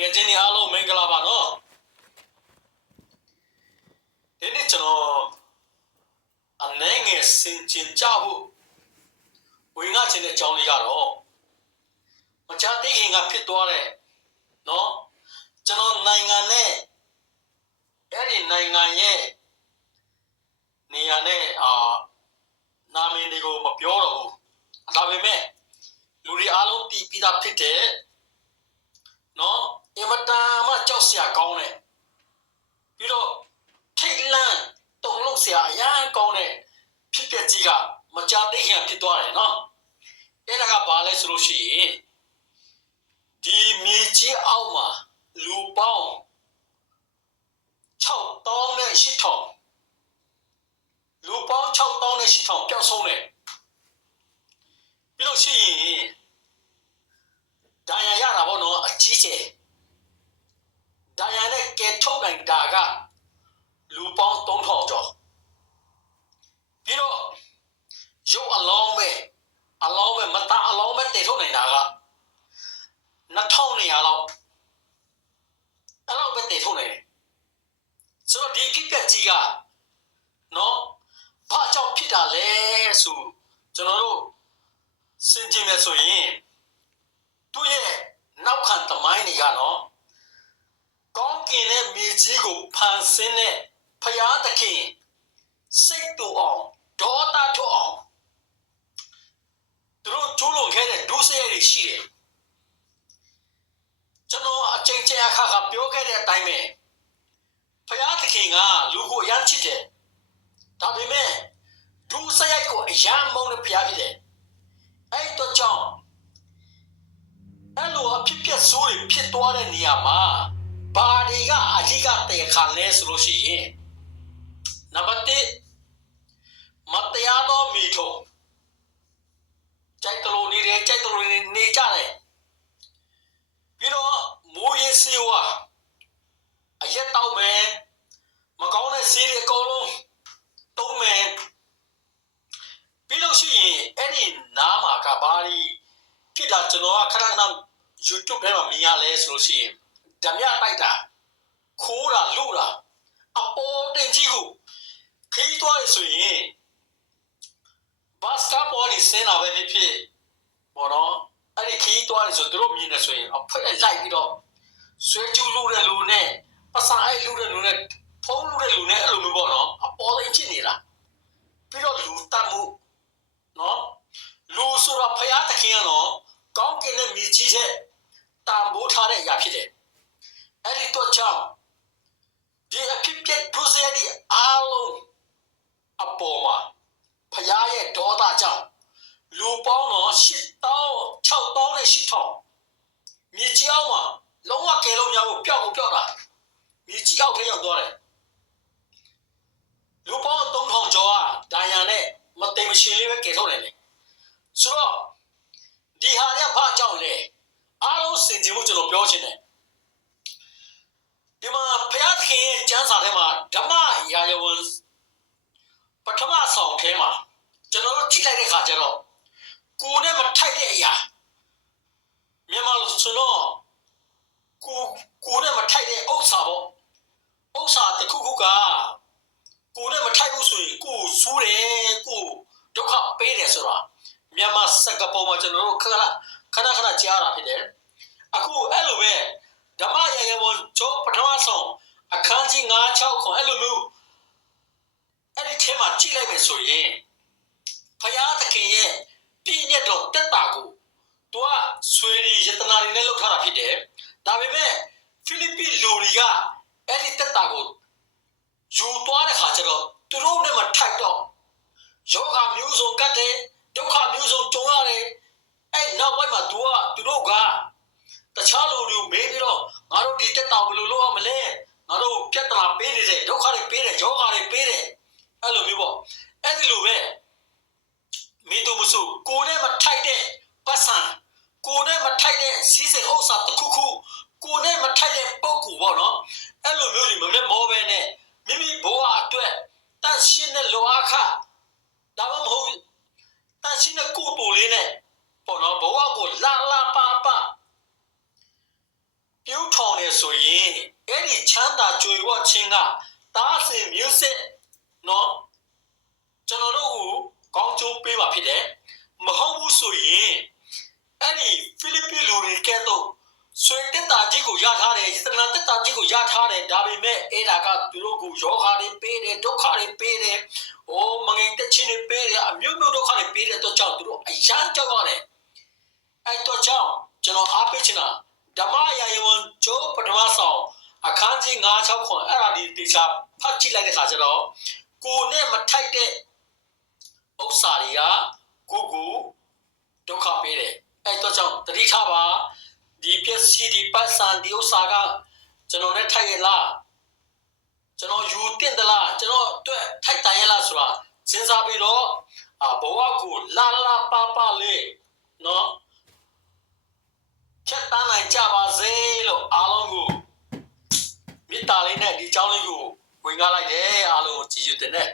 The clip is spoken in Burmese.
ငယ်ချင်းတွေအားလုံးမင်္ဂလာပါနော်ဒီနေ့ကျွန်တော်အနေငယ်စင်ကျင်ကြဖို့ဝင်ငါချင်းတဲ့အကြောင်းလေးကတော့မကြသေးခင်ကဖြစ်သွားတဲ့နော်ကျွန်တော်နိုင်ငံနဲ့အဲ့ဒီနိုင်ငံရဲ့နေရာနဲ့နာမည်တွေကိုမပြောတော့ဘူးဒါပေမဲ့လူတွေအားလုံးတည်ပြီးသားဖြစ်တဲ့နော်အင်မတန်မှကြောက်စရာကောင်းတဲ့ပြီးတော့ထိတ်လန့်တုန်လှုပ်စရာအရန်ကောင်းတဲ့ဖြစ်ပျက်ကြီးကမကြသေးခင်ဖြစ်သွားတယ်နော်အဲ့ဒါကဘာလဲဆိုလို့ရှိရင်ဒီမြေကြီးအောက်မှာလူပေါင်း6,800လူပေါင်း6,800ပျောက်ဆုံးတယ်ပြီးလို့ရှိရင်ဒဏ်ရာရတာပေါ့နော်အကြီးကျယ်ဒဏ်ရာနဲ့ကဲထုတ်နိုင်တာကလူပေါင်း3,000ကျော်ပြီးတော့ရုပ်အလောင်းပဲမတအလောင်းပဲတည်ထုတ်နိုင်တာက2,200လောက်အဲ့လောက်ပဲတည်ထုတ်နိုင်တယ်ဆိုတော့ဒီဖြစ်ပျက်ကြီးကနော်ဘာကြောင့်ဖြစ်တာလဲဆိုကျွန်တော်တို့စဉ်းကျင်မယ်ဆိုရင်သူ့ရဲ့နောက်ခံသမိုင်းတွေကနော်ကောင်းကင်နဲ့မြေကြီးကိုဖန်ဆင်းတဲ့ဖျားသခင်စိတ်တူအောင်ဒေါသထွက်အောင်သူတို့ကျိုးလွန်ခဲ့တဲ့ဒုစရိုက်တွေရှိတယ်ကျွန်တော်အချိန်ချင်းအခါခါပြောခဲ့တဲ့အတိုင်းပဲဖျားသခင်ကလူကိုအရန်ချစ်တယ်ဒါပေမဲ့ဒုစရိုက်ကိုအရန်မုန်းတဲ့ဖျားဖြစ်တယ်အဲ့တော့ကြောင့်အဲ့လိုအဖြစ်ပြက်ဆိုးတွေဖြစ်သွားတဲ့နေရာမှာဘာတွေကအဓိကတည်ခံလဲဆိုလို့ရှိရင်နံပါတ်1မတရားသောမိထုံကြိုက်တလို့နေတယ်ကြိုက်တလို့နေကြတယ်ပြီးတော့မိုးရေစီဝါအရက်တောက်မယ်မကောင်းတဲ့စီးတွေအကုန်လုံးတုံးမယ်ပြီးလို့ရှိရင်အဲ့ဒီနားမှာကဘာကြီးဖြစ်တာကျွန်တော်ကခဏခဏ YouTube ထဲမှာမြင်ရလဲဆိုလို့ရှိရင်ဓမြတိုက်တာခိုးတာလူတာအပေါ်တင်ကြီးကိုခီးသွားရဆိုရင်ဘတ်စကားပေါ်နေစင်လာပဲဖြစ်ဘောနော်အဲ့ဒီခီးသွားရဆိုသူတို့မြင်နေဆိုရင်အဖွဲလိုက်ပြီးတော့ဆွဲကျူးလို့တဲ့လူနဲ့ပစာအိုက်လူတဲ့လူနဲ့ဖုံးလူတဲ့လူနဲ့အဲ့လိုမျိုးပေါ့နော်အပေါ်တင်ဖြစ်နေတာပြီးတော့လူတတ်မှုနော်လူဆိုတာဖျားသခင်ကတော့ကောင်းကင်နဲ့မြေကြီးတဲ့တန်ဖိုးထားတဲ့အရာဖြစ်တယ်အဲ့ဒီတော့ကြောင့်ဒီအဖြစ်ပြက်ဒုစရိုက်တွေအားလုံးအပေါ်မှာဖျားရဲ့ဒေါသကြောင့်လူပေါင်းတော့6,800မြေကြီးအောက်မှာလုံးဝကယ်လို့မရဘူးပျောက်တာမြေကြီးအောက်ထဲရောက်သွားတယ်လူပေါင်း3,000ကျော်ကဒဏ်ရာနဲ့မသိမရှင်လေးပဲကယ်ထုတ်နိုင်တယ်ဆိုတော့ဒီဟာရဘာကြောင့်လဲအားလုံးစင်ကြင်မှုကျွန်တော်ပြောချင်တယ်ဒီမှာဘုရားသခင်ရဲ့ကျမ်းစာထဲမှာဓမ္မရာယဝင်ပထမဆောင်ထဲမှာကျွန်တော်တို့ကြည့်လိုက်တဲ့အခါကျတော့ကိုယ်နဲ့မထိုက်တဲ့အရာမြန်မာလိုဆိုတော့ကိုယ်နဲ့မထိုက်တဲ့ဥစ္စာပေါ့ဥစ္စာတစ်ခုခုကကိုယ်နဲ့မထိုက်ဘူးဆိုရင်ကိုယ်ဆူးတယ်ကိုယ်ဒုက္ခပေးတယ်ဆိုတာမြန်မာစကားပေါ်မှာကျွန်တော်တို့ခဏကြားတာဖြစ်တယ်အခုအဲ့လိုပဲဓမ္မရာယဝင်ကျောပထမဆုံးအခန်းကြီး9-6ခွန်အဲ့လိုမျိုးအဲ့ဒီထဲမှာကြည့်လိုက်မယ်ဆိုရင်ဘုရားသခင်ရဲ့ပြည့်ညတ်တော်တက်တာကိုသူကဆွေရီယတနာတွေနဲ့လှုပ်ထားတာဖြစ်တယ်ဒါပေမဲ့ဖိလိပ္ပိလူတွေကအဲ့ဒီတက်တာကိုယူသွားတဲ့ခါကျတော့သူတို့နဲ့မထိုက်တော့ယောဂမျိုးစုံကတ်တယ်ဒုက္ခမျိုးစုံကြုံရတယ်အဲ့နောက်ပိုင်းမှာသူတို့ကတခြားလူတွေမေးပြီးတော့ငါတို့ဒီတက်တာဘယ်လိုလုပ်ရမလဲငါတို့ပြဿနာပေးနေတယ်ဒုက္ခတွေပေးတယ်ယောဂတွေပေးတယ်အဲ့လိုမျိုးပေါ့အဲ့ဒီလိုပဲမိတို့မဆိုကိုယ်နဲ့မထိုက်တဲ့ပတ်စံကိုယ်နဲ့မထိုက်တဲ့စီးစိမ်ဥစ္စာတစ်ခုခုကိုယ်နဲ့မထိုက်တဲ့ပုံကူပေါ့နော်အဲ့လိုမျိုးတွေမမေ့မောပဲနဲ့မိမိဘဝအတွက်တန်ရှင်းတဲ့လောအခဒါမှမဟုတ်တန်ရှင်းတဲ့ကိုယ်တူလေးနဲ့ပေါ့နော်ဘဝကိုလာပါပြုထောင် ဆိုရင်အဲ့ဒီချမ်းသာကြွယ်ဝခြင်းကတားဆင်မျိုးဆက်နော်ကျွန်တော်တို့ကိုကောင်းကျိုးပေးပါဖြစ်တယ်မဟုတ်ဘူးဆိုရင်အဲ့ဒီဖိလိပ္ပိလူတွေကဲ့သို့ဆွေတက်တာကြီးကိုရထားတယ်သနာတက်တာကြီးကိုရထားတယ်ဒါပေမဲ့အဲ့ဒါကသူတို့ကိုယောဂါတွေပေးတယ်ဒုက္ခတွေပေးတယ်အိုးမငိမ်တက်ခြင်းတွေပေးတယ်အမျိုးမျိုးဒုက္ခတွေပေးတဲ့တော့ကြောင့်သူတို့အရန်ကြောက်ရတယ်အဲ့တော့ကြောင့်ကျွန်တော်အားပေးချင်တာဓမ္မရာယဝန်ကျိုးပထမဆောင်အခန်းကြီး9-6ခွန်အဲ့ဒါဒီတေချာဖတ်ကြည့်လိုက်တဲ့ခါကျတော့ကိုနဲ့မထိုက်တဲ့ဥစ္စာတွေကကိုဒုက္ခပေးတယ်အဲ့တော့ကြောင့်တတိထားပါဒီပစ္စည်းဒီပတ်စံဒီဥစ္စာကကျွန်တော်နဲ့ထိုက်ရလားကျွန်တော်ယူတင်သလားကျွန်တော်အတွက်ထိုက်တန်ရလားဆိုတာစဉ်းစားပြီးတော့ဘဝကိုလာပါလေးနော်ချက်တန်းနိုင်ကြပါစေလို့အားလုံးကိုမေတ္တာလေးနဲ့ဒီเจ้าလေးကိုဝင်ကားလိုက်တယ်အားလုံးကိုကြည်ယူတင်တဲ့